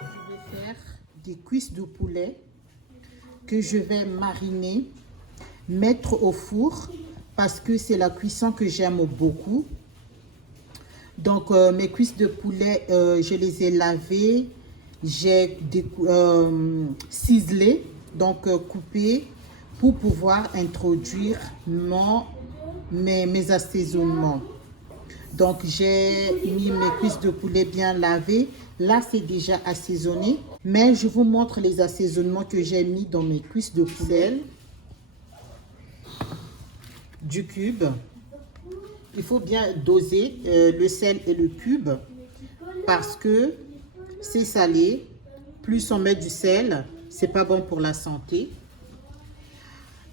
Je vais faire des cuisses de poulet que je vais mariner, mettre au four parce que c'est la cuisson que j'aime beaucoup. Donc mes cuisses de poulet, je les ai lavées, j'ai ciselé, donc coupé pour pouvoir introduire mes assaisonnements. Donc j'ai mis mes cuisses de poulet bien lavées. Là, c'est déjà assaisonné. Mais je vous montre les assaisonnements que j'ai mis dans mes cuisses de poulet. Du cube. Il faut bien doser le sel et le cube parce que c'est salé. Plus on met du sel, c'est pas bon pour la santé.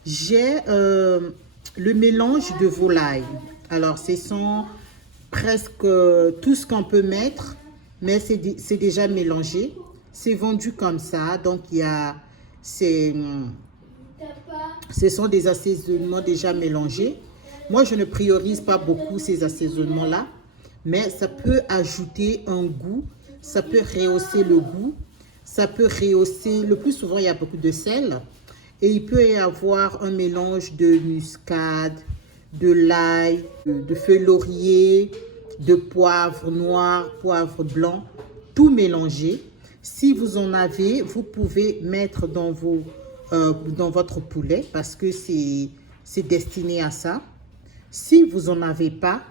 J'ai le mélange de volaille. Alors, ce sont presque tout ce qu'on peut mettre, mais c'est déjà mélangé. C'est vendu comme ça. Donc, ce sont des assaisonnements déjà mélangés. Moi, je ne priorise pas beaucoup ces assaisonnements-là, mais ça peut ajouter un goût, ça peut rehausser le goût, ça peut rehausser, le plus souvent, il y a beaucoup de sel, et il peut y avoir un mélange de muscade, de l'ail, de feuilles laurier, de poivre noir, poivre blanc, tout mélangé. Si vous en avez, vous pouvez mettre dans votre poulet parce que c'est destiné à ça. Si vous n'en avez pas,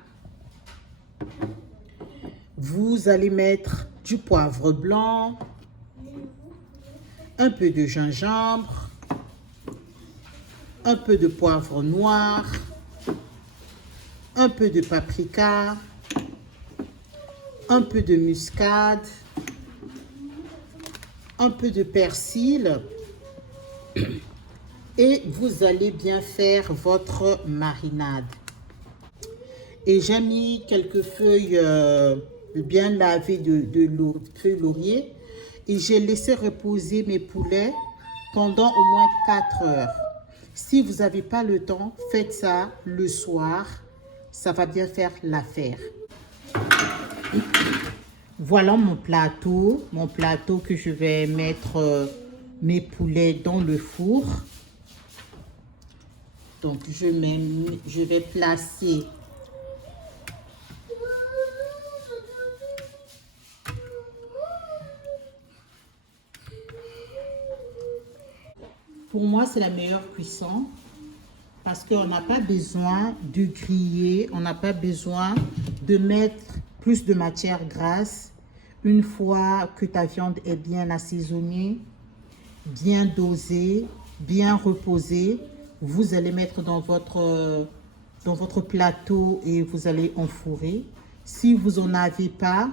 vous allez mettre du poivre blanc, un peu de gingembre, un peu de poivre noir, un peu de paprika, un peu de muscade, un peu de persil et vous allez bien faire votre marinade. Et j'ai mis quelques feuilles bien lavées de feuilles laurier et j'ai laissé reposer mes poulets pendant au moins 4 heures. Si vous n'avez pas le temps, faites ça le soir, ça va bien faire l'affaire. Voilà mon plateau que je vais mettre mes poulets dans le four. Donc je vais placer pour moi c'est la meilleure cuisson parce qu'on n'a pas besoin de griller, on n'a pas besoin de mettre plus de matière grasse. Une fois que ta viande est bien assaisonnée, bien dosée, bien reposée, vous allez mettre dans votre plateau et vous allez enfourrer. Si vous n'en avez pas,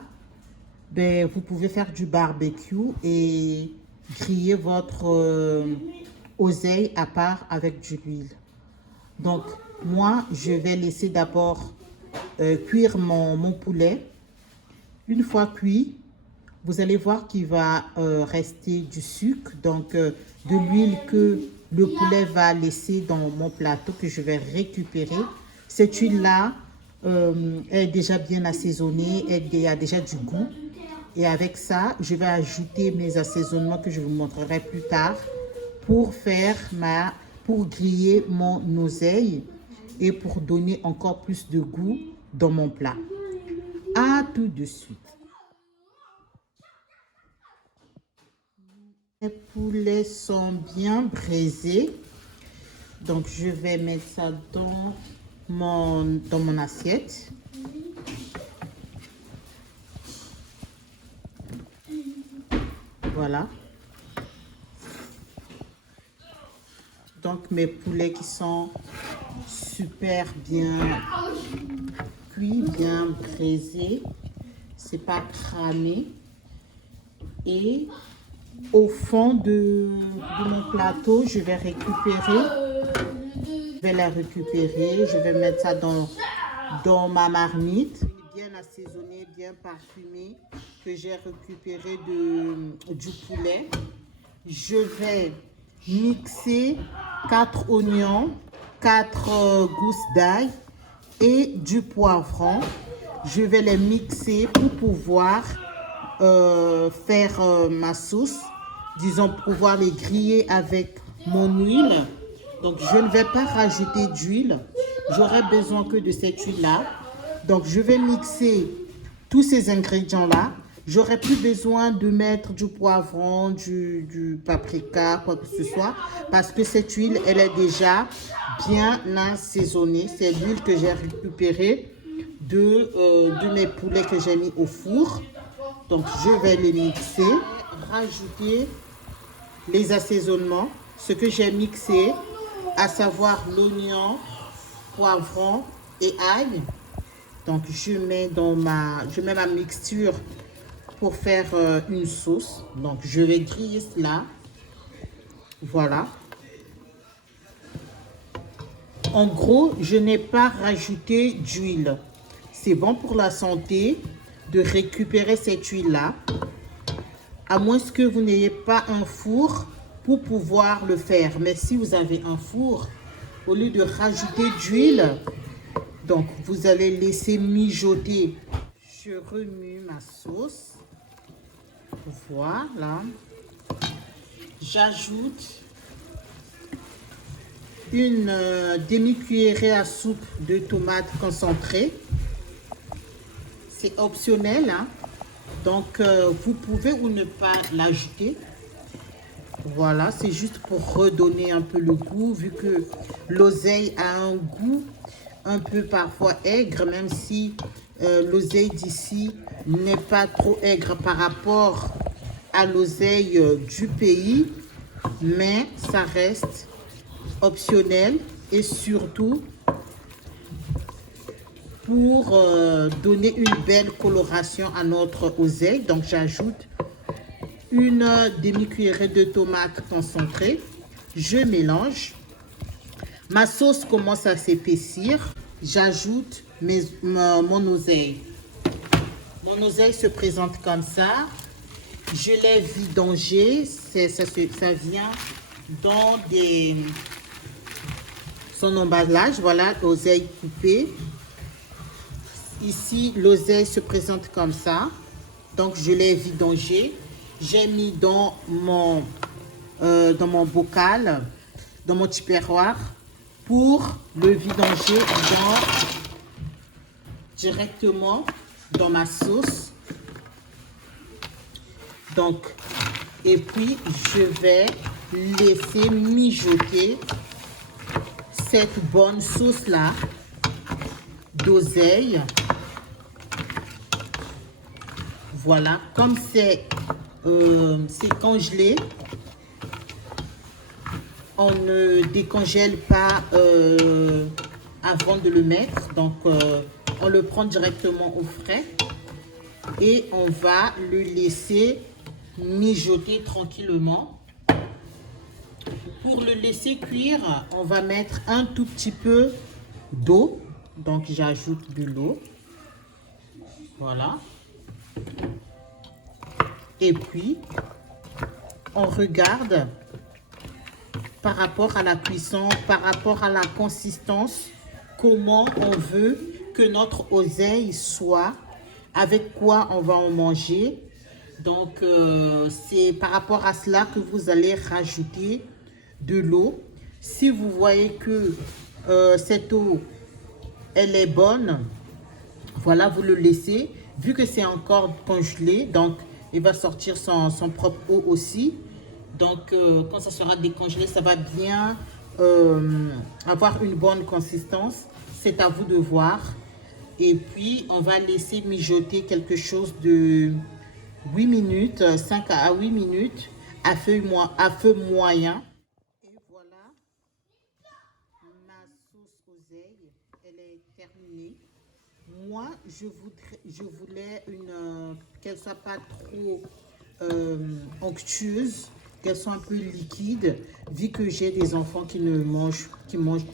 ben, vous pouvez faire du barbecue et griller votre oseille à part avec de l'huile. Donc, moi, je vais laisser d'abord cuire mon poulet. Une fois cuit, vous allez voir qu'il va rester du sucre, donc de l'huile que le poulet va laisser dans mon plateau que je vais récupérer. Cette huile-là est déjà bien assaisonnée, elle a déjà du goût. Et avec ça, je vais ajouter mes assaisonnements que je vous montrerai plus tard pour griller mon oseille et pour donner encore plus de goût dans mon plat. À tout de suite. Les poulets sont bien braisés. Donc, je vais mettre ça dans mon assiette. Voilà. Donc, mes poulets qui sont super bien cuits, bien braisés. C'est pas cramé. Et au fond de mon plateau, je vais la récupérer. Je vais mettre ça dans ma marmite. Bien assaisonnée, bien parfumée, que j'ai récupéré du poulet. Je vais mixer 4 oignons, 4 gousses d'ail et du poivron. Je vais les mixer pour pouvoir faire ma sauce, disons pouvoir les griller avec mon huile. Donc je ne vais pas rajouter d'huile, j'aurai besoin que de cette huile là. Donc je vais mixer tous ces ingrédients là. J'aurai plus besoin de mettre du poivron, du paprika, quoi que ce soit, parce que cette huile elle est déjà bien assaisonnée. C'est l'huile que j'ai récupérée de mes poulets que j'ai mis au four. Donc je vais les mixer, rajouter les assaisonnements, ce que j'ai mixé, à savoir l'oignon, poivron et ail. Donc je mets ma mixture pour faire une sauce. Donc je vais griller cela. Voilà. En gros, je n'ai pas rajouté d'huile. C'est bon pour la santé de récupérer cette huile-là, à moins que vous n'ayez pas un four pour pouvoir le faire. Mais si vous avez un four, au lieu de rajouter d'huile, donc vous allez laisser mijoter. Je remue ma sauce. Voilà. J'ajoute une demi-cuillerée à soupe de tomates concentrées. C'est optionnel, hein? Donc vous pouvez ou ne pas l'ajouter. Voilà, c'est juste pour redonner un peu le goût, vu que l'oseille a un goût un peu parfois aigre, même si l'oseille d'ici n'est pas trop aigre par rapport à l'oseille du pays, mais ça reste optionnel et surtout pour donner une belle coloration à notre oseille. Donc j'ajoute une demi-cuillerée de tomates concentrées. Je mélange. Ma sauce commence à s'épaissir. J'ajoute mon oseille. Mon oseille se présente comme ça. Je l'ai vidangé. Ça vient dans son emballage. Voilà, l'oseille coupée. Ici, l'oseille se présente comme ça. Donc, je l'ai vidangé. J'ai mis dans mon bocal, dans mon tupperware, pour le vidanger directement dans ma sauce. Donc, et puis, je vais laisser mijoter cette bonne sauce-là d'oseille. Voilà, comme c'est congelé, on ne décongèle pas avant de le mettre. Donc, on le prend directement au frais et on va le laisser mijoter tranquillement. Pour le laisser cuire, on va mettre un tout petit peu d'eau. Donc, j'ajoute de l'eau. Voilà. Et puis, on regarde par rapport à la cuisson, par rapport à la consistance, comment on veut que notre oseille soit, avec quoi on va en manger. Donc, c'est par rapport à cela que vous allez rajouter de l'eau. Si vous voyez que cette eau, elle est bonne, voilà, vous le laissez. Vu que c'est encore congelé, donc il va sortir son propre eau aussi. Donc, quand ça sera décongelé, ça va bien avoir une bonne consistance. C'est à vous de voir. Et puis, on va laisser mijoter quelque chose de 8 minutes, 5 à 8 minutes à feu moyen. Et voilà, ma sauce oseille, elle est terminée. Moi, je voulais qu'elle ne soit pas trop onctueuse, qu'elle soit un peu liquide, vu que j'ai des enfants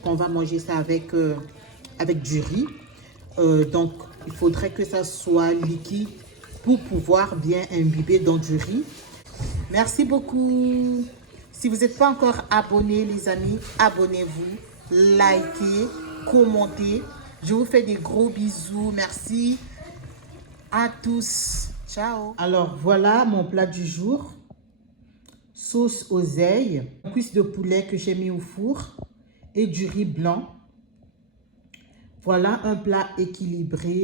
qu'on va manger ça avec du riz. Donc, il faudrait que ça soit liquide pour pouvoir bien imbiber dans du riz. Merci beaucoup. Si vous n'êtes pas encore abonné, les amis, abonnez-vous, likez, commentez. Je vous fais des gros bisous. Merci à tous. Ciao. Alors, voilà mon plat du jour. Sauce oseille, cuisse de poulet que j'ai mis au four et du riz blanc. Voilà un plat équilibré.